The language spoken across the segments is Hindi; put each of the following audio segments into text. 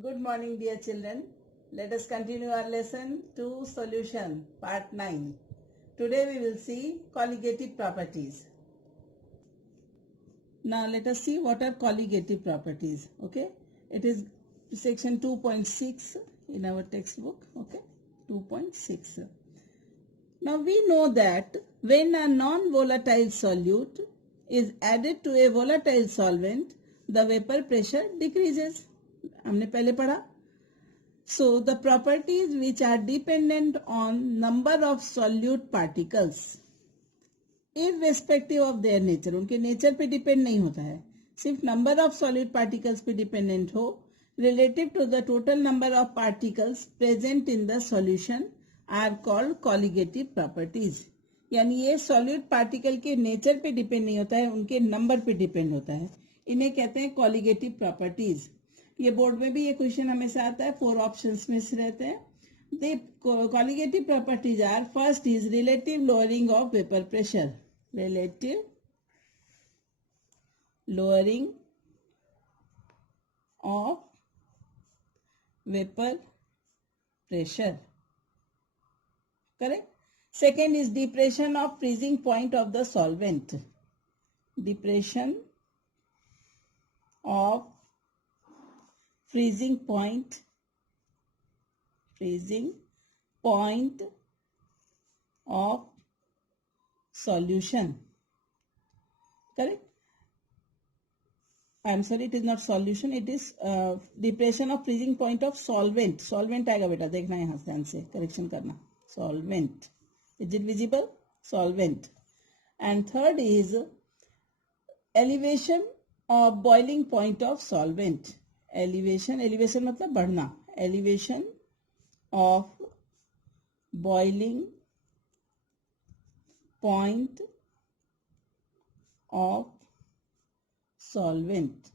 Good morning, dear children. Let us continue our lesson 2 solution, part 9. Today we will see colligative properties. Now let us see what are colligative properties. Okay, it is section 2.6 in our textbook. Okay, 2.6. Now we know that when a non-volatile solute is added to a volatile solvent, the vapor pressure decreases. हमने पहले पढ़ा. So the properties which are dependent on number of solute particles, irrespective of their nature, उनके nature पे depend नहीं होता है, सिर्फ number of solute particles पे dependent हो, relative to the total number of particles present in the solution are called colligative properties. यानी ये solute particle के nature पे depend नहीं होता है, उनके number पे depend होता है. इन्हें कहते हैं colligative properties. ये बोर्ड में भी ये क्वेश्चन हमेशा आता है, 4 ऑप्शंस में से रहते हैं. The colligative properties are, first is relative lowering of vapor pressure. Relative lowering of vapor pressure. Correct? Second is depression of freezing point of the solvent. Depression of freezing point of solution. Correct? I am sorry, it is not solution, it is depression of freezing point of solvent. Solvent आएगा बेटा, देखना यहाँ से ध्यान से करेक्शन करना. Solvent. Is it visible? Solvent. And third is elevation of boiling point of solvent. Elevation मतलब बढ़ना. Elevation of boiling point of solvent.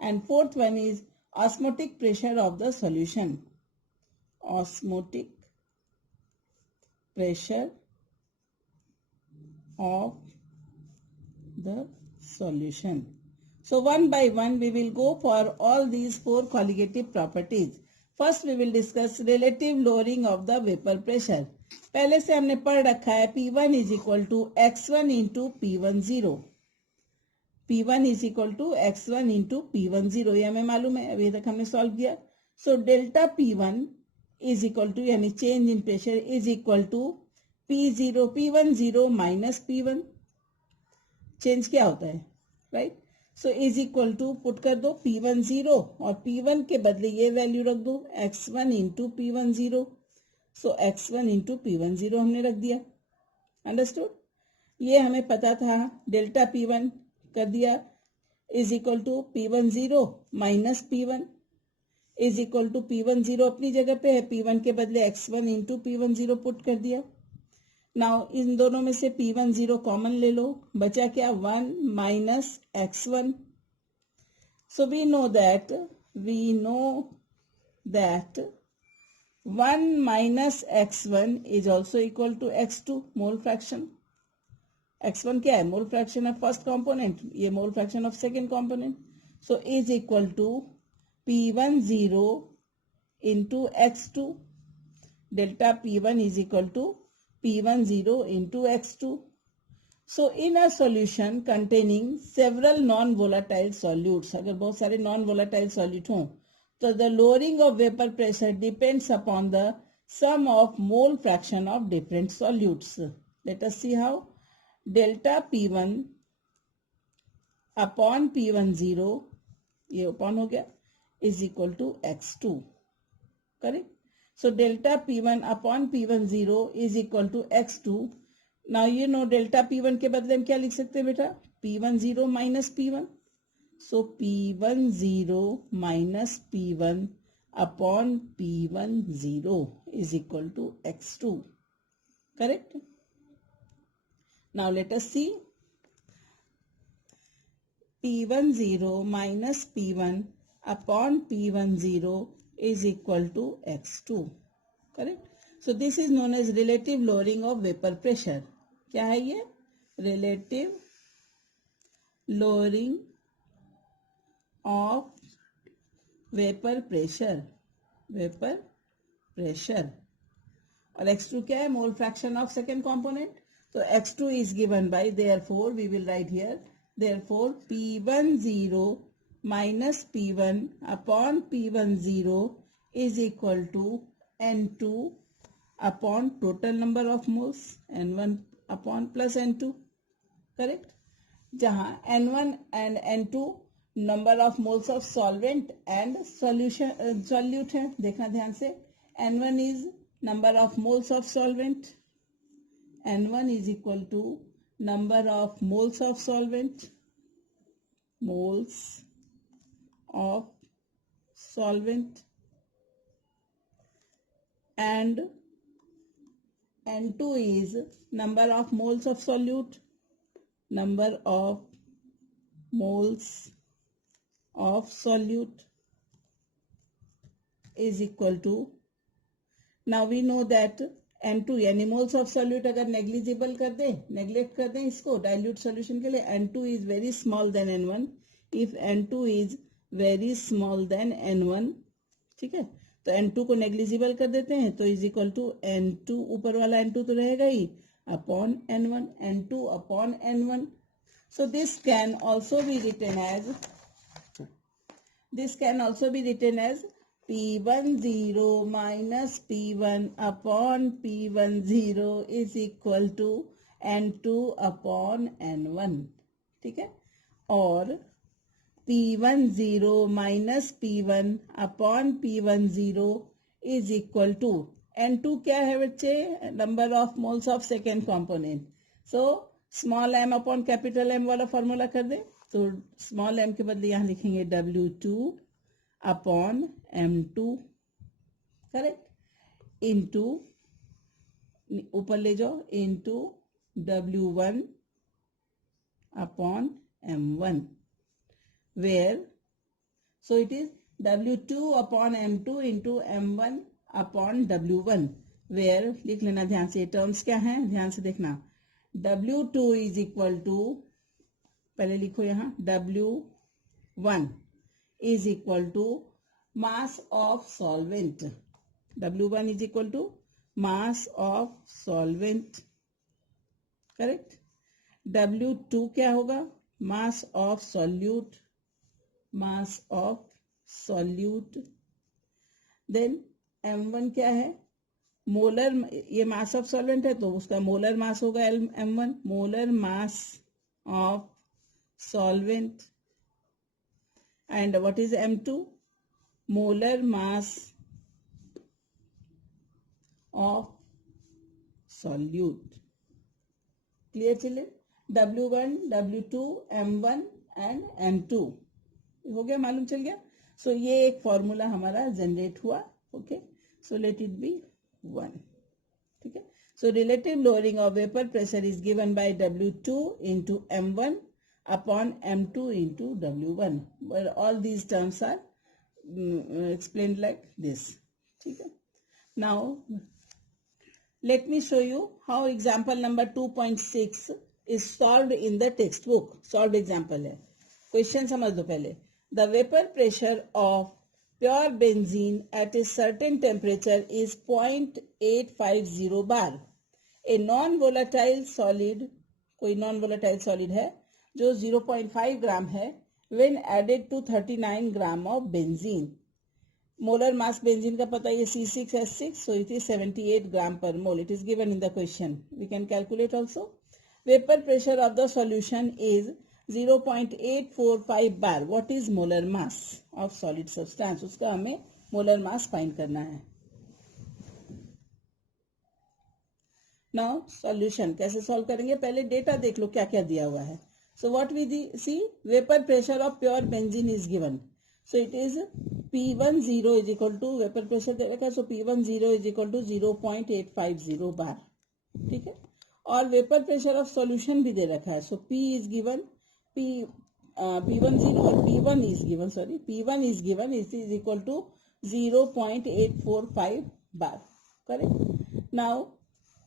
And fourth one is osmotic pressure of the solution. Osmotic pressure of the solution. So one by one we will go for all these 4 colligative properties. First we will discuss relative lowering of the vapor pressure. पहले से हमने पढ़ रखा है P1 is equal to X1 into P10. P1 is equal to X1 into P10. ये हमें मालूम है, अभी तक हमने सॉल्व किया. So delta P1 is equal to, यानी change in pressure is equal to P10 minus P1. Change क्या होता है, right? So is equal to, put कर दो P10 और P1 के बदले ये वैल्यू रख दो X1 into P10. So X1 into P10 हमने रख दिया. अंडरस्टूड? ये हमें पता था, डेल्टा P1 कर दिया is equal to P10 minus P1 is equal to P10 अपनी जगह पे है, P1 के बदले X1 into P10 पुट कर दिया. नाउ इन दोनों में से P10 कॉमन ले लो, बचा क्या 1 minus X1. So we know that 1 minus X1 is also equal to X2 mole fraction. X1 क्या है? Mole fraction of first component, ये mole fraction of second component. So is equal to P10 into X2. Delta P1 is equal to P10 into X2. So in a solution containing several non-volatile solutes, अगर बहुत सारे non-volatile solute हों, तो the lowering of vapor pressure depends upon the sum of mole fraction of different solutes. Let us see how. Delta P1 upon P10, ये upon हो गया, is equal to X2. Correct? So delta P1 upon P10 is equal to X2. Now you know delta P1 के बदले हम क्या लिख सकते हैं बेटा? P10 minus P1. So P10 minus P1 upon P10 is equal to X2. Correct? Now let us see. P10 minus P1 upon P10 is equal to X2. Correct? So this is known as relative lowering of vapor pressure. क्या है ये? Relative lowering of vapour pressure, vapour pressure, और x2 क्या है, mole fraction of second component. तो x2 is given by, therefore we will write here, therefore P10 minus P1 upon P10 is equal to N2 upon total number of moles, N1 upon plus N2. Correct. जहां N1 and N2 number of moles of solvent and solution solute है. देखना ध्यान से. N1 is number of moles of solvent, N1 is equal to number of moles of solvent, moles of solvent, and N2 is number of moles of solute, number of moles of solute is equal to, now we know that N2 यानी moles of solute अगर negligible कर दें, neglect कर दें इसको dilute solution के लिए, N2 is very small than N1. If N2 is very small than N1, ठीक है, तो N2 को negligible कर देते हैं, तो is equal to N2, ऊपर वाला N2 तो रहेगा ही, upon N1, N2 upon N1. So this can also be written as P10 minus P1 upon P10 is equal to N2 upon N1. ठीक है, और P10 minus P1 upon P10 is equal to N2 क्या है बच्चे, number of moles of second component. So small m upon capital M वाला फॉर्मूला कर दे, तो स्मॉल m के बदले यहां लिखेंगे W2 upon M2, correct, into ऊपर ले जाओ, into W1 upon M1, where so it is W2 upon M2 into M1 upon W1, where लिख लेना ध्यान से, टर्म्स क्या हैं ध्यान से देखना. W2 is equal to, पहले लिखो यहां, W1 is equal to mass of solvent, W1 is equal to mass of solvent, correct. W2 क्या होगा, mass of solute, mass of solute. Then M1 क्या है, मोलर, ये मास ऑफ सॉल्वेंट है तो उसका मोलर मास होगा M1, molar mass of solvent. And what is M2, molar mass of solute. Clear children. W1, W2, M1 and M2 हो गया, मालूम चल गया. सो ये एक फॉर्मूला हमारा जनरेट हुआ. Okay, so let it be 1. ठीक है, so relative lowering of vapour pressure is given bye W2 into M1 upon M2 into W1, where all these terms are explained like this. ठीक है. Now let me show you how example number 2.6 is solved in the textbook. Solved example है. Question समझ दो पहले. The vapor pressure of pure benzene at a certain temperature is 0.850 bar. A non-volatile solid, कोई non-volatile solid है जो 0.5 ग्राम है, when added to 39 gram of benzene. Molar mass benzene का पता है C6H6, so it is 78 gram per mole. It is given in the question. We can calculate also. Vapor pressure of the solution is 0.845 bar. What is molar mass of solid substance? उसका हमें molar mass find करना है. Now solution कैसे solve करेंगे, पहले डेटा देख लो क्या क्या दिया हुआ है. So what we see, vapor pressure of pure benzene is given. So it is P10 is equal to, vapor pressure दे रखा है, so P10 is equal to 0.850 bar. ठीक है, और vapor pressure of solution भी दे रखा है. So P is given, P10 और P1 is given, sorry, P1 is given, it is equal to 0.845 bar. Correct. Now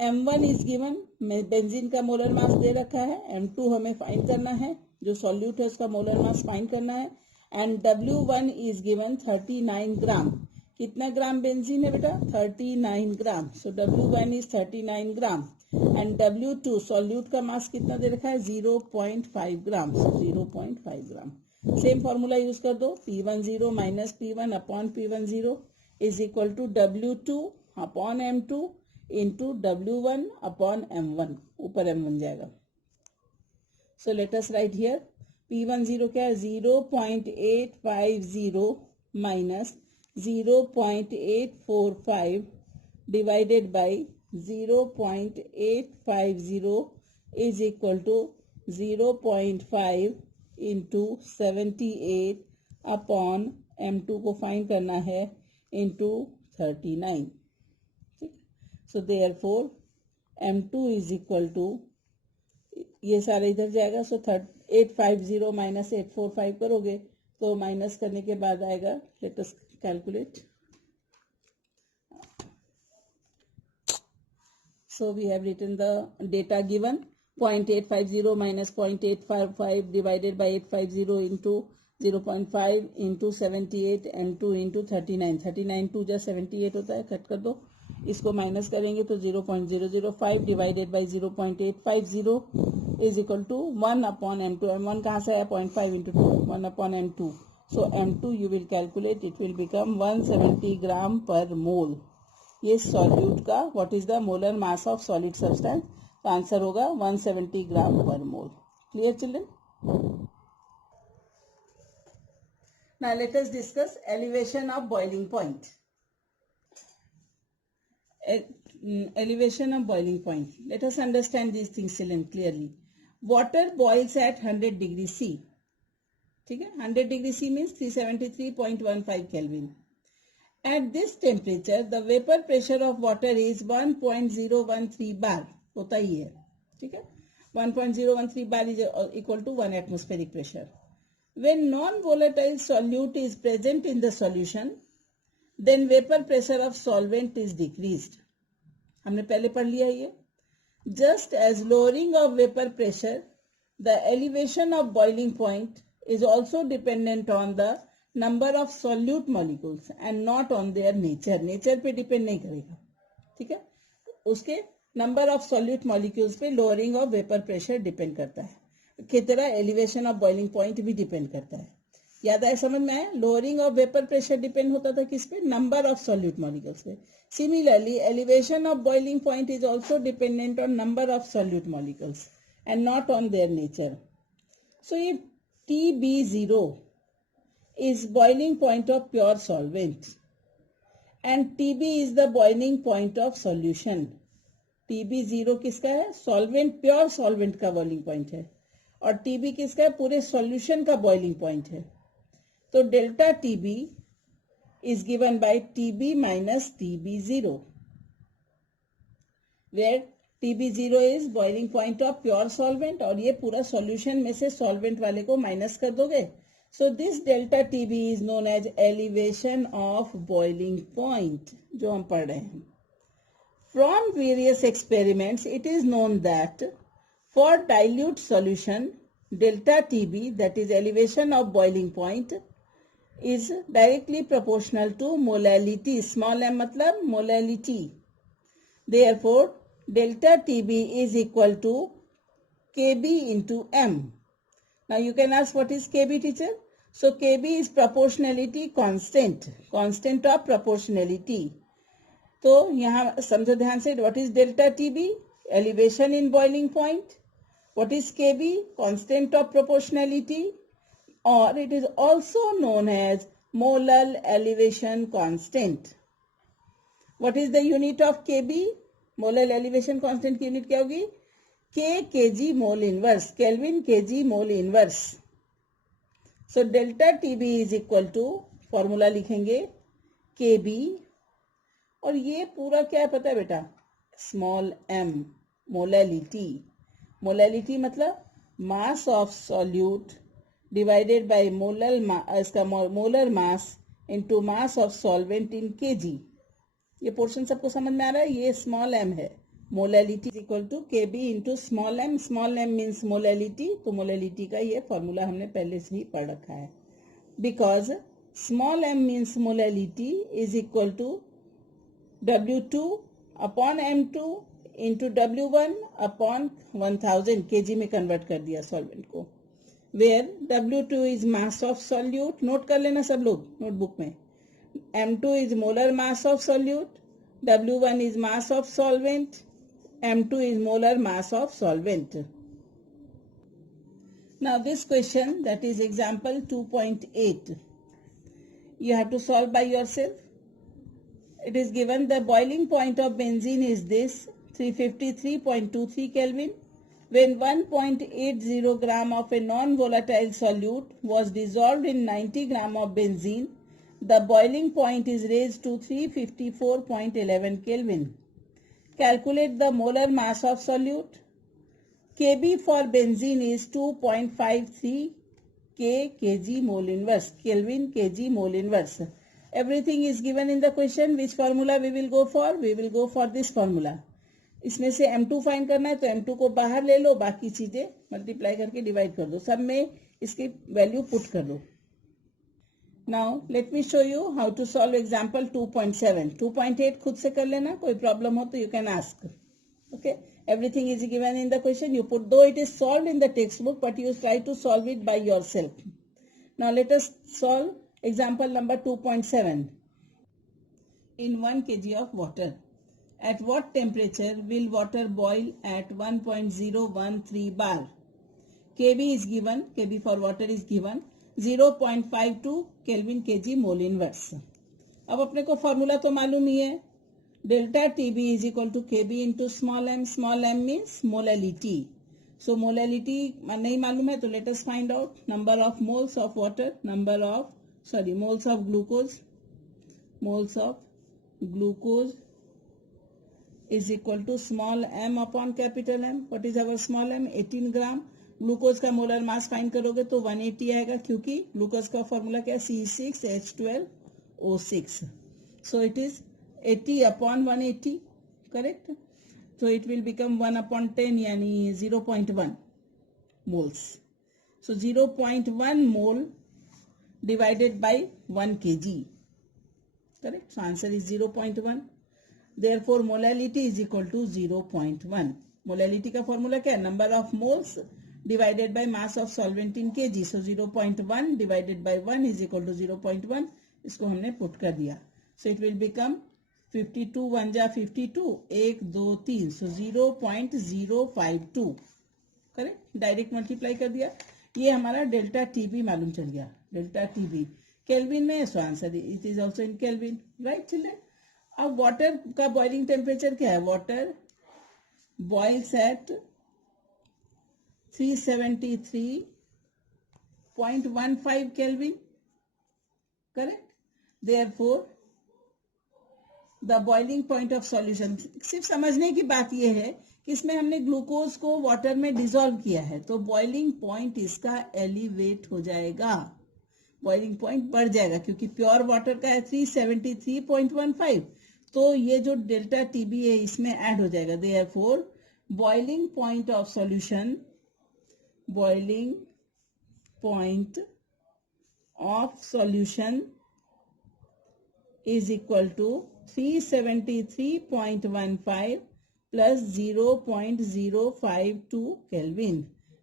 M1 is given, benzene का मोलर मास दे रखा है. M2 हमें फाइंड करना है, जो सॉल्यूट है उसका मोलर मास फाइंड करना है. and W1 is given 39 gram. कितना ग्राम बेंजीन है बेटा? 39 gram. So W1 is 39 gram and W2 solute का मास कितना दे रखा है? 0.5 gram. So 0.5 gram. Same formula use कर दो. P10 minus P1 upon P10 is equal to W2 upon M2 into W1 upon M1. ऊपर M1 जाएगा. So let us write here. P10 क्या है? 0.850 minus 0.845 divided by 0.850 is equal to 0.5 into 78 upon M2 को फाइंड करना है into 39. So therefore M2 is equal to, ये सारा इधर जाएगा. सो 850 माइनस 845 करोगे तो माइनस करने के बाद आएगा. Let us calculate. So we have written the data given. 0.850 minus 0.855 divided by 850 into 0.5 into 78 and 2 into 39. 39 2 जा 78 होता है. कट कर दो. इसको माइनस करेंगे तो 0.005 divided by 0.850 is equal to 1 upon M2. M1 कहाँ से आया? 0.5 into 2. 1 upon M2. So M2 you will calculate. It will become 170 gram per mole. ये सॉल्यूट का what is the molar mass of solid substance. तो आंसर होगा 170 gram per mole. Clear children? Now let us discuss elevation of boiling point. Elevation of boiling point. Let us understand these things still and clearly. Water boils at 100 degree C. ठीक है? 100 degree C means 373.15 Kelvin. At this temperature, the vapor pressure of water is 1.013 bar. होता ही है. ठीक है? 1.013 bar is equal to 1 atmospheric pressure. When non-volatile solute is present in the solution, then vapor pressure of solvent is decreased. हमने पहले पढ़ लिया ये. Just as lowering of vapor pressure, the elevation of boiling point is also dependent on the number of solute molecules and not on their nature. Nature पे depend नहीं करेगा. ठीक है? उसके number of solute molecules पे lowering of vapor pressure depend करता है. की तरह elevation of boiling point भी depend करता है. याद आया? समझ में आया? Lowering of vapour pressure depend होता था किस पे? नंबर ऑफ सॉल्यूट मॉलिक्यूल्स पे. Similarly elevation of boiling point is also dependent on number of solute molecules and not on their nature. So ये TB0 is boiling point of pure solvent and TB is the boiling point of solution. TB0 किसका है? सॉल्वेंट, प्योर सॉल्वेंट का बॉइलिंग पॉइंट है. और TB किसका है? पूरे सॉल्यूशन का बॉइलिंग पॉइंट है. तो delta TB is given by TB minus TB0, where TB0 is boiling point of pure solvent और ये पूरा solution में से solvent वाले को minus कर दोगे. So this delta TB is known as elevation of boiling point, जो हम पढ़ रहे हैं. From various experiments, it is known that for dilute solution, delta TB, that is elevation of boiling point, is directly proportional to molality. Small m मतलब molality. Therefore, delta TB is equal to Kb into m. Now you can ask, what is Kb, teacher? So Kb is proportionality constant, constant of proportionality. तो यहाँ समझो ध्यान से, what is delta TB? Elevation in boiling point. What is Kb? Constant of proportionality. Or it is also known as molar elevation constant. What is the unit of Kb? Molar elevation constant की यूनिट क्या होगी? K kg mole inverse, Kelvin kg mole inverse. So delta TB is equal to, formula लिखेंगे Kb, और ये पूरा क्या है पता है बेटा? Small m, molality. मोलैलिटी मतलब mass of solute divided by molar mass into mass of solvent in kg. ये पोर्शन सबको समझ में आ रहा है? ये स्मॉल m है. Molality is equal to Kb into small m. Small m means molality. तो मोलैलिटी का ये फॉर्मूला हमने पहले से ही पढ़ रखा है. because small m means molality is equal to W2 upon M2 into W1 upon 1000 kg में convert कर दिया solvent को, where W2 is mass of solute, note कर लेना सब लोग notebook में, M2 is molar mass of solute, W1 is mass of solvent, M2 is molar mass of solvent. Now this question, that is example 2.8, you have to solve by yourself. It is given the boiling point of benzene is this 353.23 Kelvin. When 1.80 gram of a non-volatile solute was dissolved in 90 gram of benzene, the boiling point is raised to 354.11 Kelvin. Calculate the molar mass of solute. Kb for benzene is 2.53 kg mole inverse, Kelvin kg mole inverse. Everything is given in the question. Which formula we will go for? We will go for this formula. इसमें से M2 फाइंड करना है तो M2 को बाहर ले लो, बाकी चीजें मल्टीप्लाई करके डिवाइड कर दो, सब में इसकी वैल्यू पुट कर दो. Now let me show you how to solve example 2.7. 2.8 खुद से कर लेना, कोई प्रॉब्लम हो तो you can ask. Okay, everything is given in the question. You put, though it is solved in the textbook, but you try to solve it by yourself. Now let us solve example number 2.7. In 1 kg of water, at what temperature will water boil at 1.013 bar? Kb is given, Kb for water is given 0.52 Kelvin kg mole inverse. अब अपने को फॉर्मूला तो मालूम ही है, delta Tb is equal to Kb into small m. Small m means molality. So molality नहीं मालूम है तो let us find out number of moles of water, moles of glucose. Moles of glucose is equal to small m upon capital M. What is our small m? 18 gram. Glucose का मोलर मास फाइंड करोगे तो 180 आएगा, क्योंकि ग्लूकोज का फॉर्मूला क्या है? C6H12O6. So it is 80 upon 180, correct? So it will become 1 upon 10, यानी 0.1 moles. So 0.1 mole divided by 1 kg, correct? So answer is 0.1. Therefore molality is equal to 0.1. Molality का फॉर्मूला क्या है? Number of moles divided by mass of solvent in kg. So 0.1 divided by 1 is equal to 0.1. इसको हमने पुट कर दिया. So it will become 52 1 जा 52, 1 2 3, so 0.052, करेक्ट? डायरेक्ट मल्टीप्लाई कर दिया. ये हमारा डेल्टा टीबी मालूम चल गया. डेल्टा टीबी केल्विन में, so answer it is also in kelvin, right children? अब वाटर का बॉइलिंग टेम्परेचर क्या है? Water boils at 373.15 kelvin, correct? Therefore the boiling point of solution. सिर्फ समझने की बात यह है कि इसमें हमने ग्लूकोज को वाटर में डिसॉल्व किया है, तो बॉइलिंग पॉइंट इसका एलिवेट हो जाएगा, बॉइलिंग पॉइंट बढ़ जाएगा, क्योंकि प्योर वाटर का है 373.15, तो ये जो डेल्टा टीबी है इसमें ऐड हो जाएगा. Therefore boiling point of solution, boiling point of solution is equal to 373.15 plus 0.052 Kelvin.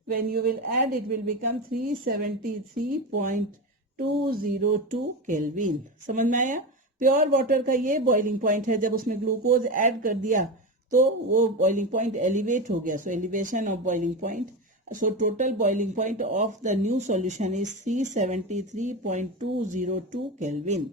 When you will add, it will become 373.202 Kelvin. समझ में आया? प्योर वाटर का ये बॉइलिंग पॉइंट है. जब उसमें ग्लूकोज ऐड कर दिया तो वो बॉइलिंग पॉइंट एलिवेट हो गया. So elevation of boiling point. So total boiling point of the new solution is 373.202 Kelvin.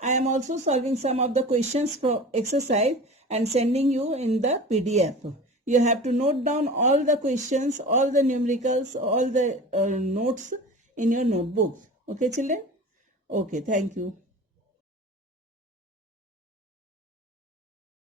I am also solving some of the questions for exercise and sending you in the PDF. You have to note down all the questions, all the numericals, all the notes in your notebooks. Okay, children? Okay, thank you.